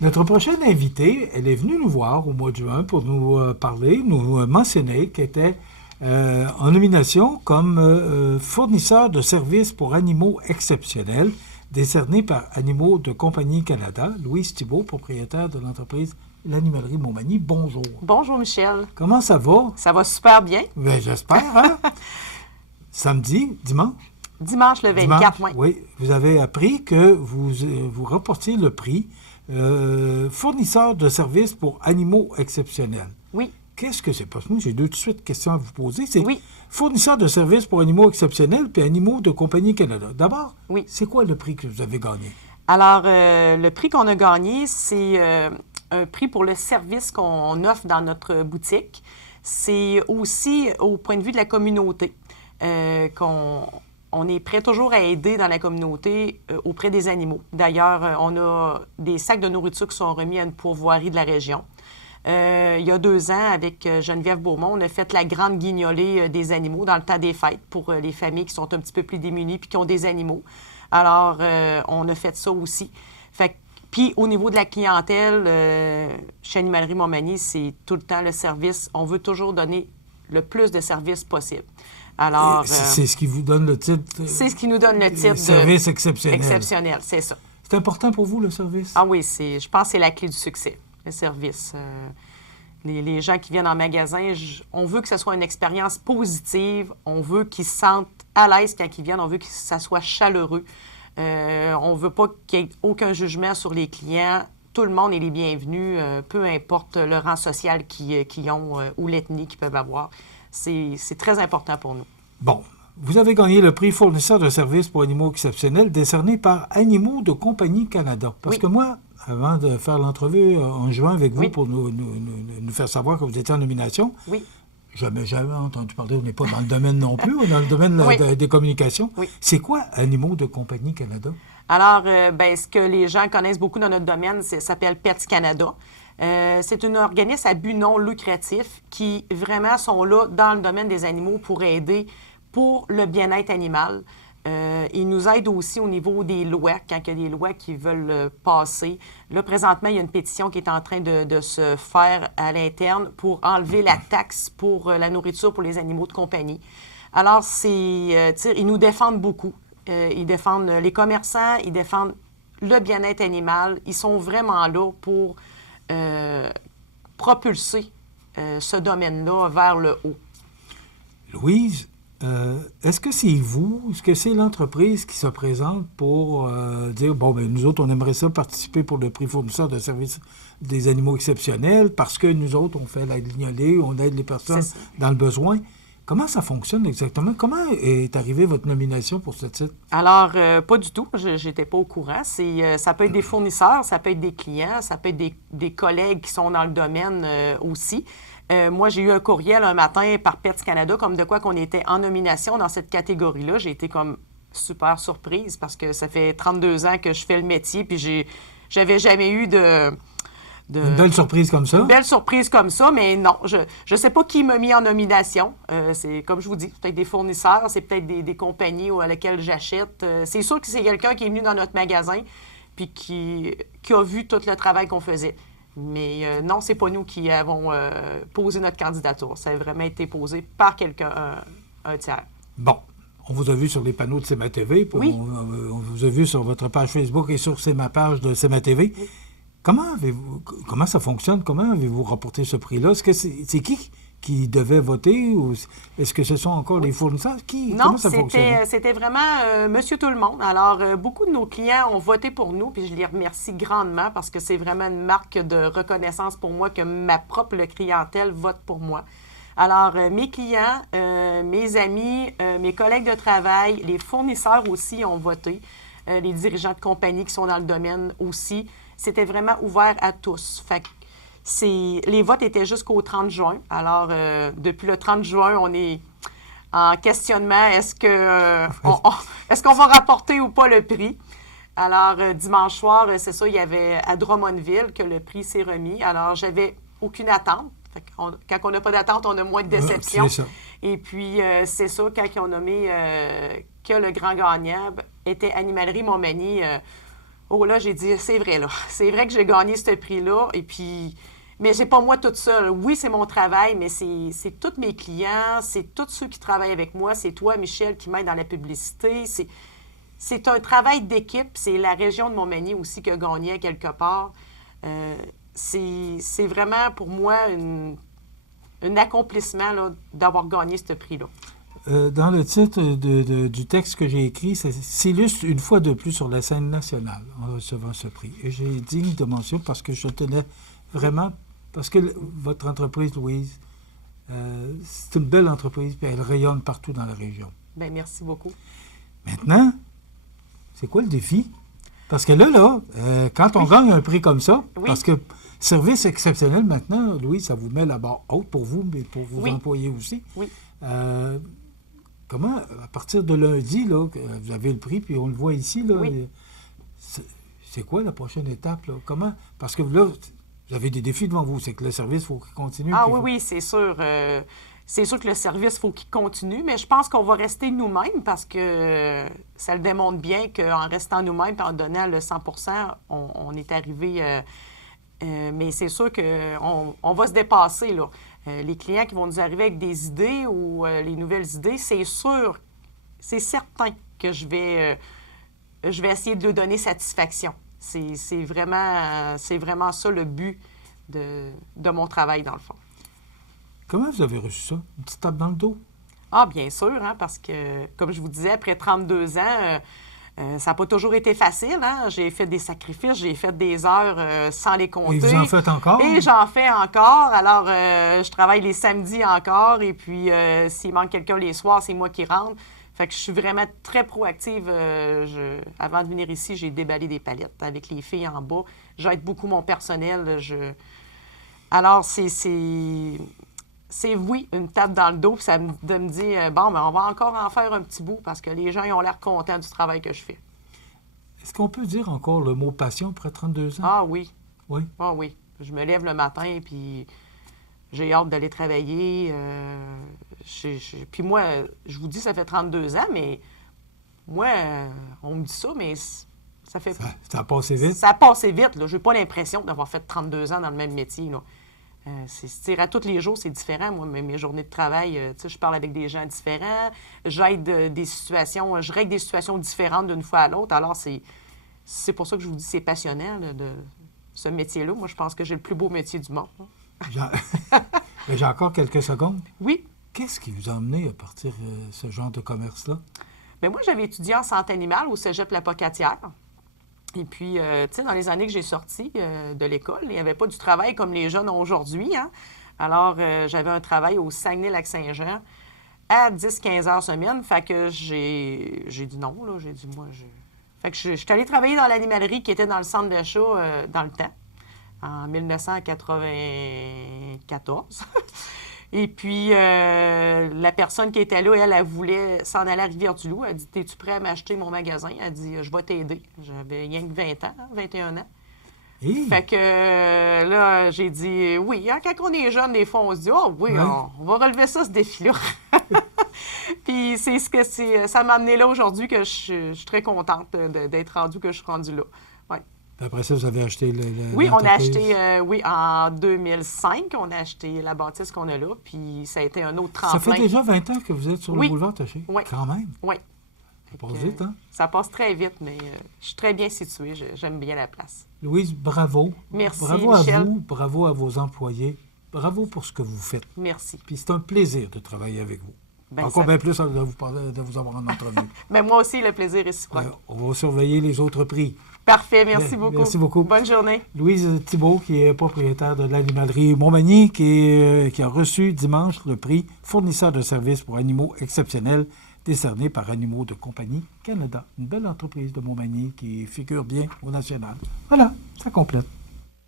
Notre prochaine invitée, elle est venue nous voir au mois de juin pour nous parler, nous mentionner qu'elle était en nomination comme fournisseur de services pour animaux exceptionnels, décerné par Animaux de Compagnie Canada. Louise Thibault, propriétaire de l'entreprise L'Animalerie Montmagny. Bonjour. Bonjour, Michel. Comment ça va? Ça va super bien. Ben, j'espère, hein? Samedi, dimanche? Dimanche le 24 mai. Oui, vous avez appris que vous remportiez le prix fournisseur de services pour animaux exceptionnels. Oui. Qu'est-ce que c'est? Parce que moi, j'ai tout de suite questions à vous poser. C'est oui. Fournisseur de services pour animaux exceptionnels puis Animaux de Compagnie Canada. D'abord, oui. C'est quoi le prix que vous avez gagné? Alors, le prix qu'on a gagné, c'est un prix pour le service qu'on offre dans notre boutique. C'est aussi au point de vue de la communauté qu'on est prêt toujours à aider dans la communauté auprès des animaux. D'ailleurs, on a des sacs de nourriture qui sont remis à une pourvoirie de la région. Il y a 2 ans, avec Geneviève Beaumont, on a fait la grande guignolée des animaux dans le temps des fêtes pour les familles qui sont un petit peu plus démunies puis qui ont des animaux. Alors, on a fait ça aussi. Puis, au niveau de la clientèle, chez Animalerie Montmagny, c'est tout le temps le service. On veut toujours donner le plus de services possible. Alors, c'est ce qui vous donne le titre? C'est ce qui nous donne le titre de service exceptionnel. Exceptionnel, c'est ça. C'est important pour vous, le service? Ah oui, je pense que c'est la clé du succès, le service. Les gens qui viennent en magasin, on veut que ce soit une expérience positive. On veut qu'ils se sentent à l'aise quand ils viennent. On veut que ça soit chaleureux. On ne veut pas qu'il y ait aucun jugement sur les clients. Tout le monde est les bienvenus, peu importe le rang social qu'ils ont ou l'ethnie qu'ils peuvent avoir. C'est très important pour nous. Bon, vous avez gagné le prix fournisseur de services pour animaux exceptionnels décerné par Animaux de Compagnie Canada. Parce que moi, avant de faire l'entrevue en juin avec vous pour nous faire savoir que vous étiez en nomination, jamais entendu parler, on n'est pas dans le domaine non plus, on est dans le domaine des communications. C'est quoi Animaux de Compagnie Canada? Alors, ce que les gens connaissent beaucoup dans notre domaine, ça s'appelle Pets Canada. C'est un organisme à but non lucratif qui vraiment sont là dans le domaine des animaux pour aider pour le bien-être animal. Ils nous aident aussi au niveau des lois, quand il y a des lois qui veulent passer. Là, présentement, il y a une pétition qui est en train de se faire à l'interne pour enlever la taxe pour la nourriture pour les animaux de compagnie. Alors, ils nous défendent beaucoup. Ils défendent les commerçants, ils défendent le bien-être animal. Ils sont vraiment là pour propulser ce domaine-là vers le haut. Louise, est-ce que c'est vous, est-ce que c'est l'entreprise qui se présente pour dire, bon, bien, nous autres, on aimerait ça participer pour le prix fournisseur de services des animaux exceptionnels parce que nous autres, on fait la guignolée, on aide les personnes dans le besoin. Comment ça fonctionne exactement? Comment est arrivée votre nomination pour ce titre? Alors, pas du tout. Je n'étais pas au courant. Ça peut être des fournisseurs, ça peut être des clients, ça peut être des collègues qui sont dans le domaine aussi. Moi, j'ai eu un courriel un matin par Pets Canada, comme de quoi qu'on était en nomination dans cette catégorie-là. J'ai été comme super surprise parce que ça fait 32 ans que je fais le métier, puis j'avais jamais eu une belle surprise comme ça? Une belle surprise comme ça, mais non. Je ne sais pas qui m'a mis en nomination. C'est comme je vous dis, peut-être des fournisseurs, c'est peut-être des compagnies à lesquelles j'achète. C'est sûr que c'est quelqu'un qui est venu dans notre magasin puis qui a vu tout le travail qu'on faisait. Mais non, c'est pas nous qui avons posé notre candidature. Ça a vraiment été posé par quelqu'un, un tiers. Bon. On vous a vu sur les panneaux de CMA TV. On vous a vu sur votre page Facebook et sur ma page de CMA TV. Oui. Comment ça fonctionne? Comment avez-vous remporté ce prix-là? Est-ce que c'est qui devait voter ou est-ce que ce sont encore les fournisseurs? Non, c'était vraiment Monsieur Tout-le-Monde. Alors, beaucoup de nos clients ont voté pour nous, puis je les remercie grandement parce que c'est vraiment une marque de reconnaissance pour moi que ma propre clientèle vote pour moi. Alors, mes clients, mes amis, mes collègues de travail, les fournisseurs aussi ont voté, les dirigeants de compagnie qui sont dans le domaine aussi. C'était vraiment ouvert à tous. Fait que les votes étaient jusqu'au 30 juin. Alors, depuis le 30 juin, on est en questionnement. Est-ce qu'on va rapporter ou pas le prix? Alors, dimanche soir, c'est ça, il y avait à Drummondville que le prix s'est remis. Alors, j'avais aucune attente. Fait quand on n'a pas d'attente, on a moins de déception. C'est ça. Et puis, c'est ça, quand on a nommé que le grand gagnant était Animalerie Montmagny, Oh là, j'ai dit, c'est vrai, là. C'est vrai que j'ai gagné ce prix-là. Et puis, mais c'est pas moi toute seule. Oui, c'est mon travail, mais c'est tous mes clients, c'est tous ceux qui travaillent avec moi. C'est toi, Michel, qui m'aide dans la publicité. C'est un travail d'équipe. C'est la région de Montmagny aussi qui a gagné quelque part. C'est vraiment, pour moi, un accomplissement là, d'avoir gagné ce prix-là. Dans le titre du texte que j'ai écrit, ça s'illustre une fois de plus sur la scène nationale en recevant ce prix. Et j'ai digne de mention parce que je tenais vraiment, parce que votre entreprise, Louise, c'est une belle entreprise, puis elle rayonne partout dans la région. Bien, merci beaucoup. Maintenant, c'est quoi le défi? Parce que là, quand on gagne un prix comme ça, parce que service exceptionnel maintenant, Louise, ça vous met la barre haute pour vous, mais pour vos employés aussi. Oui. Comment, à partir de lundi, là, vous avez le prix, puis on le voit ici, là, c'est quoi la prochaine étape? Là? Comment? Parce que là, vous avez des défis devant vous, c'est que le service, il faut qu'il continue. Ah oui, c'est sûr. C'est sûr que le service, il faut qu'il continue, mais je pense qu'on va rester nous-mêmes parce que ça le démontre bien qu'en restant nous-mêmes et en donnant le 100 on est arrivé... mais c'est sûr qu'on va se dépasser, là. Les clients qui vont nous arriver avec des idées ou les nouvelles idées, c'est sûr, c'est certain que je vais essayer de leur donner satisfaction. C'est vraiment ça le but de mon travail, dans le fond. Comment vous avez reçu ça? Une petite tape dans le dos? Ah, bien sûr, hein, parce que, comme je vous disais, après 32 ans... ça n'a pas toujours été facile. Hein? J'ai fait des sacrifices, j'ai fait des heures sans les compter. Et vous en faites encore? Et j'en fais encore. Alors, je travaille les samedis encore. Et puis, s'il manque quelqu'un les soirs, c'est moi qui rentre. Fait que je suis vraiment très proactive. Avant de venir ici, j'ai déballé des palettes avec les filles en bas. J'aide beaucoup mon personnel. Alors, c'est oui, une tape dans le dos, puis de me dire, bon, ben, on va encore en faire un petit bout parce que les gens ils ont l'air contents du travail que je fais. Est-ce qu'on peut dire encore le mot passion après 32 ans? Ah oui. Oui? Ah oui. Je me lève le matin, puis j'ai hâte d'aller travailler. Puis moi, je vous dis, ça fait 32 ans, mais moi, on me dit ça, mais ça fait... Ça a passé vite? Ça a passé vite, là. Je n'ai pas l'impression d'avoir fait 32 ans dans le même métier, là. À tous les jours, c'est différent. Moi, mes journées de travail, je parle avec des gens différents, j'aide des situations, je règle des situations différentes d'une fois à l'autre. Alors, c'est pour ça que je vous dis c'est passionnant, là, de ce métier-là. Moi, je pense que j'ai le plus beau métier du monde. J'ai encore quelques secondes. Oui. Qu'est-ce qui vous a amené à partir ce genre de commerce-là? Bien, moi, j'avais étudié en santé animale au cégep La Pocatière. Et puis, dans les années que j'ai sorti de l'école, il n'y avait pas du travail comme les jeunes ont aujourd'hui. Hein? Alors, j'avais un travail au Saguenay-Lac-Saint-Jean à 10-15 heures semaine. Fait que j'ai dit non, là. J'ai dit, moi, Fait que je suis allée travailler dans l'animalerie qui était dans le centre d'achat dans le temps, en 1994. Et puis, la personne qui était là, elle voulait s'en aller à Rivière-du-Loup. Elle dit, es-tu prêt à m'acheter mon magasin? Elle dit, je vais t'aider. J'avais rien que 20 ans, 21 ans. Hey. Fait que là, j'ai dit, oui, hein, quand on est jeune, des fois, on se dit, oh oui, on va relever ça, ce défi-là. Puis c'est ça m'a amené là aujourd'hui que je suis très contente d'être rendue que je suis rendue là. Ouais. Après ça, vous avez acheté Oui, on a acheté, en 2005, on a acheté la bâtisse qu'on a là, puis ça a été un autre tremplin. Ça fait déjà 20 ans que vous êtes sur le boulevard Taché? Oui. Quand même? Oui. Ça passe vite, hein? Ça passe très vite, mais je suis très bien située, j'aime bien la place. Louise, bravo. Merci, bravo Michel. À vous, bravo à vos employés, bravo pour ce que vous faites. Merci. Puis c'est un plaisir de travailler avec vous. Ben, encore bien plus de vous avoir en entrevue. Ben, moi aussi, le plaisir est réciproque. On va surveiller les autres prix. Parfait, merci beaucoup. Merci beaucoup. Bonne journée. Louise Thibault, qui est propriétaire de l'animalerie Montmagny, qui a reçu dimanche le prix fournisseur de services pour animaux exceptionnels décerné par Animaux de Compagnie Canada. Une belle entreprise de Montmagny qui figure bien au national. Voilà, ça complète.